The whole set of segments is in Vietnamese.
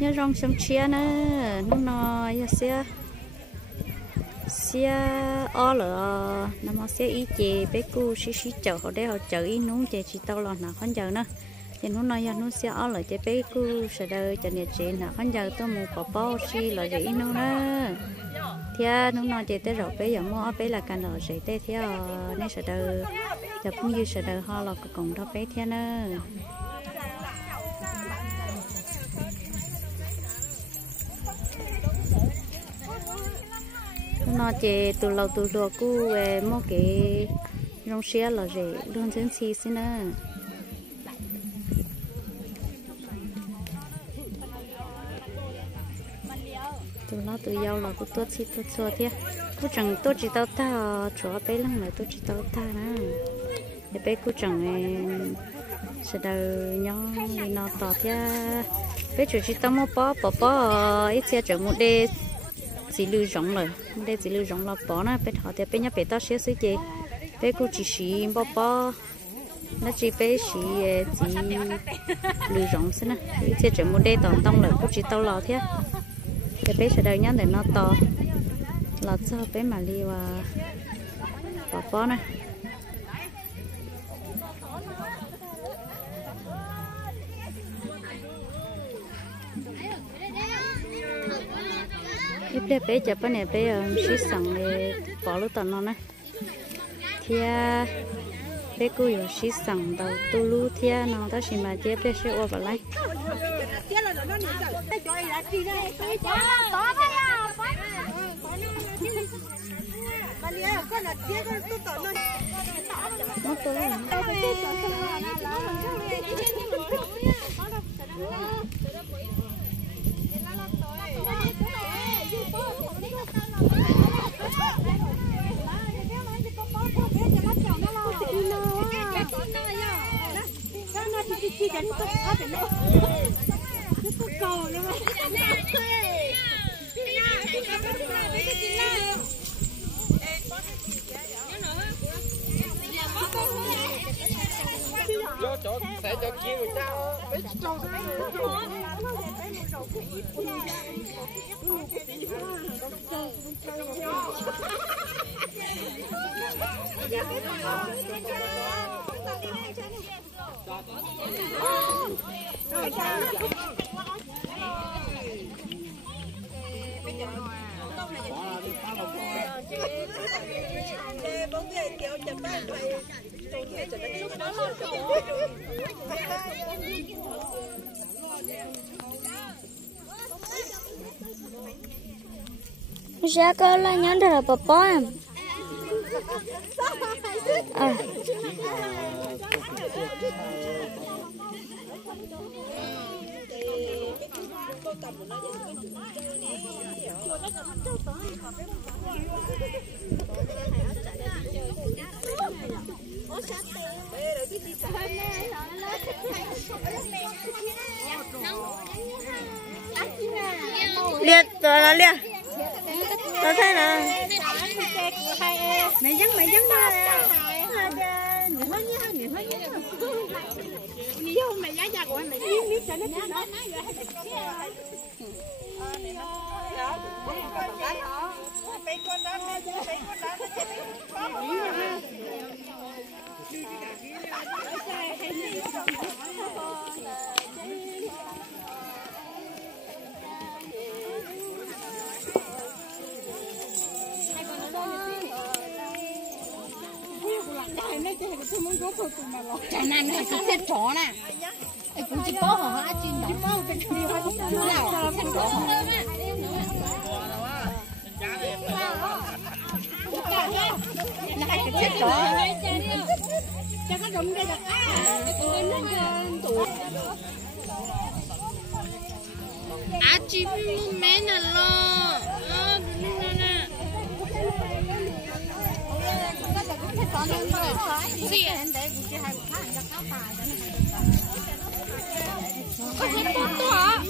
nhớ rong sông chia nữa nó nói xe ó lợ nằm ở xe ý chè bé cu xí chở họ để họ chở ý nún chè chỉ tao lọt nào con giờ nữa thì nó nói nó xe ó lợ chè bé cu sẽ đời chè nhiệt chè nào con giờ tôi mua bỏ bao xí lợ chè ý nún nữa thì nó nói chè tới rồi bé giờ mua bé là càng lợ chè tới thì nên sẽ đời chè cũng như sẽ đời họ lợ còn đó bé thế nữa nó chỉ từ lâu từ đầu cũ về mua cái rong xe là gì luôn chân xí xin nữa từ lâu từ lâu là cũng tốt xí tốt xua thế cũng chẳng tốt chỉ tao ta chúa bé lăng lại tốt chỉ tao ta nữa để bé cũng chẳng sẽ đời nhau đi nó tỏ thế bé chủ chỉ tao mua bỏ ít xe chở một đê chỉ lưu rong rồi đây chỉ lưu rong là bỏ nó bé họ thì bé nhá bé tao xé xí chị bé cô chỉ xí bỏ nó chỉ bé xí chỉ lưu rong xí nè chỉ chở một đây tòng tông lại cô chỉ tao lò thế thì bé sẽ đợi nhá để nó to lọt cho bé mà li và bỏ nè ít bé bé chụp cái này bé xí sẵn để bỏ lúc tận nó nè thì bé cô yêu xí sẵn đầu tu lu thì nó ta chỉ mà chế bé sẽ ô vào lại sẽ cho kia người ta mấy trâu Saya kalau nyandar apa em? liệt rồi là liệt tao thấy là mày dắt mà mày giá già của mày biết cho nó Chả nằm này sẽ xếp chó nè. Ai cũng chỉ bó hả hả chín chỉ bó cái gì hoa cũng được nào xếp chó. Là hai cái xếp chó. Cho cái đống đây là tủ. À chị mẹ nè lo. Gì à? Có thể tốt đó hả?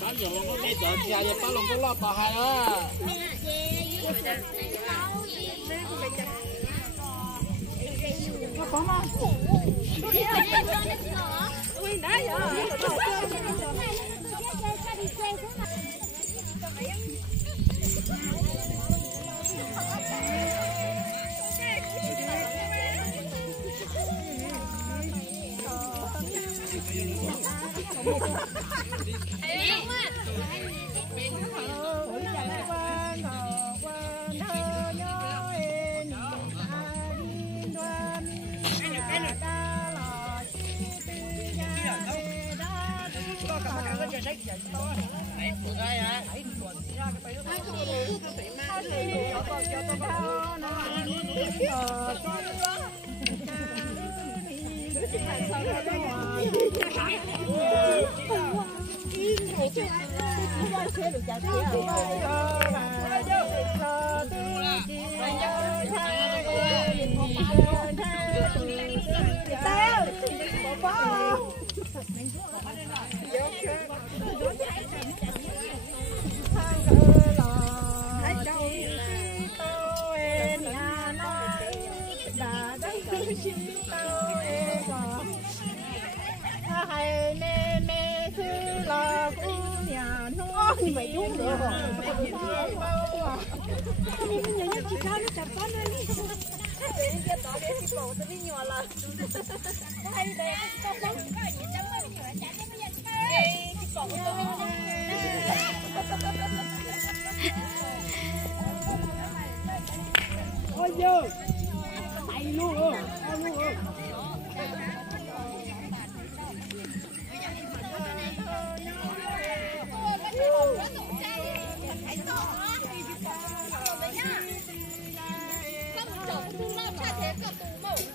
Bán nhiều luôn có đi chợ nhà giờ bán luôn có lo tàu hai đó. Ôi dơ, mày luôn rồi, con luôn rồi.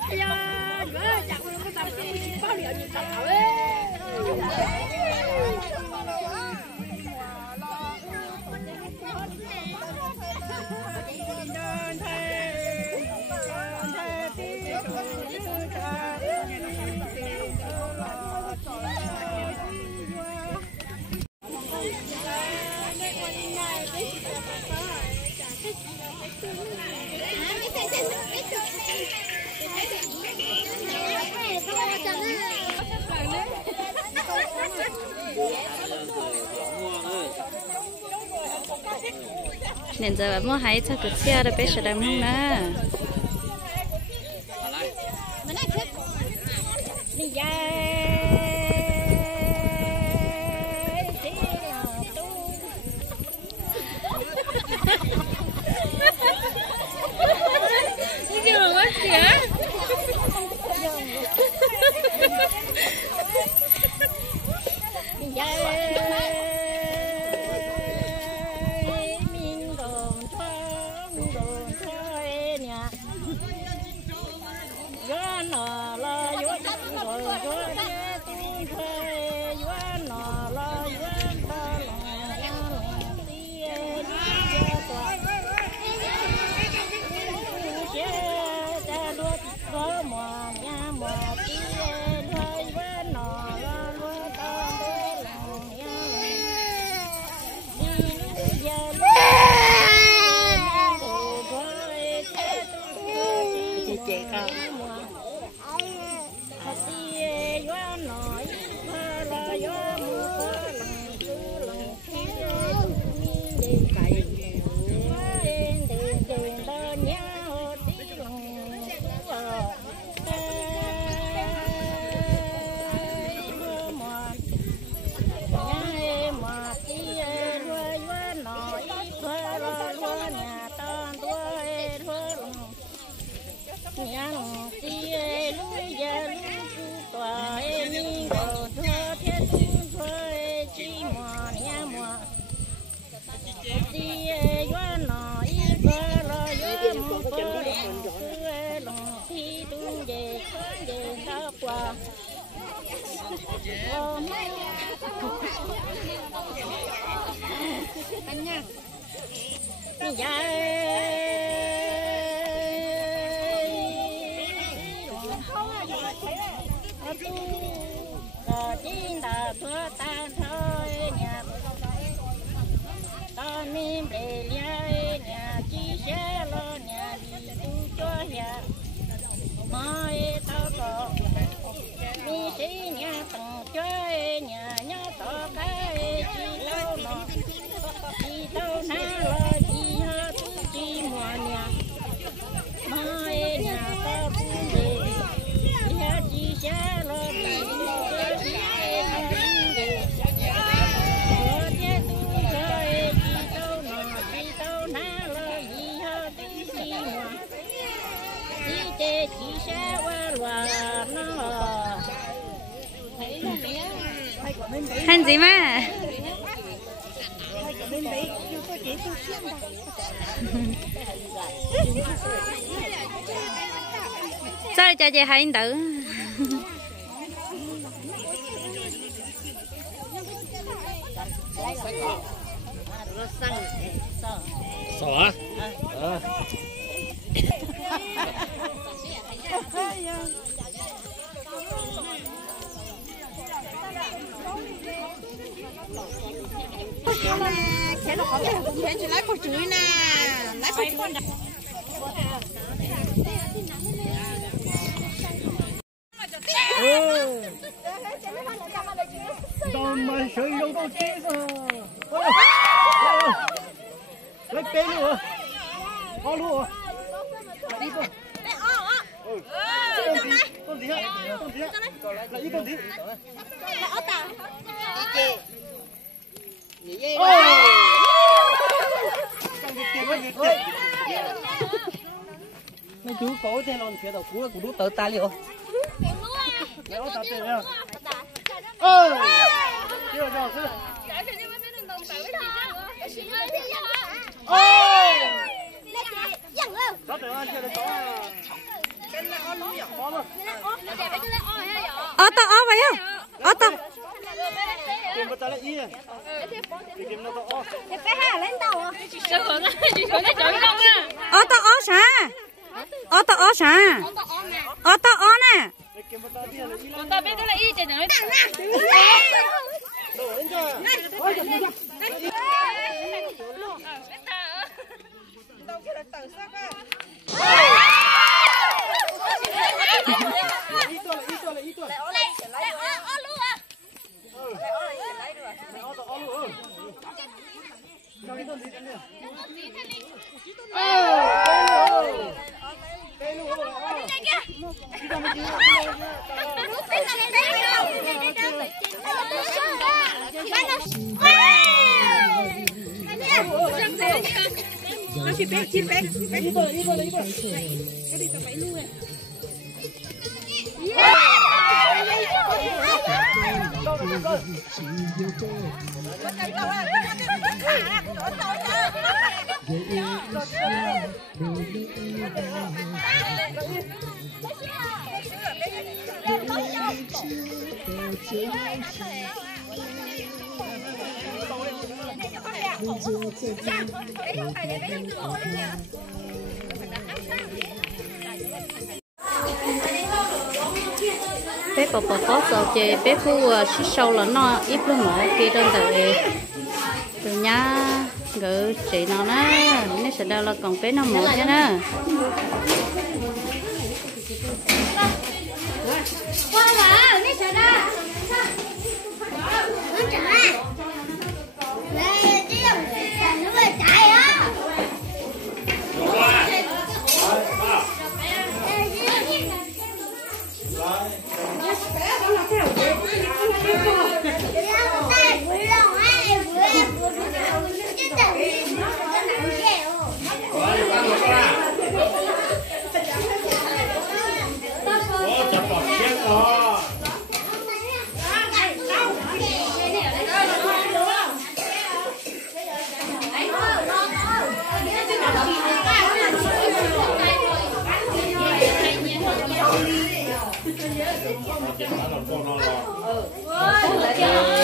Ây da, chẳng có tao bao liệu như tao ấy. nên giờ mua hay cho cái xe đó bé sẽ làm không nè xin đã thua tan thôi nhà ta mình để lia nhà chỉ sẽ lo nhà đi tu cho nhà mai tao có mi xin nhà tặng cho nhà nhớ to cái chỉ lâu nó chỉ lâu na lo chỉ ha tu chỉ mùa nhà mai nhà ta cũng về nhà chỉ sẽ lo đi hành gì mà sao cho chị hành tử sỏ á Thế nó có thể cũng thế chỉ lấy củ chuối nè, lấy củ chuối. Tao mà sợi dâu tao chết rồi. Lấy bé luôn hả? Có luôn hả? Đi con. Con gì hả? Con gì hả? Là ít con gì? Là ớt à? Mấy chú có thế non phía đầu cú đút tớ ta liệu. Mẹ ớt tao tiền nha. Chưa chưa chưa. ở tao ở vậy không ở tao Kiếm bắt lại ý à? Kiếm nó to. Thế bé hà lên tàu à? ở tao ở xa ở tao ở xa ở tao ở nè Kiếm bắt lại là ý. Tao biết đó là y chỉ nói. Đồ lên chưa? Ôi trời ơi. Đâu kia là tờ sắc á. Ý tôi là ý tôi. bé bò có sầu chè bé phu xí sâu là nó ít luôn mà kia đơn từ nhà gửi chị nó nè nếu sẽ đâu là còn bé nó một chứ nè qua mà biết sao đó nó trả này chứ nó về chạy á Hãy subscribe cho kênh Ghiền Mì Gõ để không bỏ lỡ những video hấp dẫn.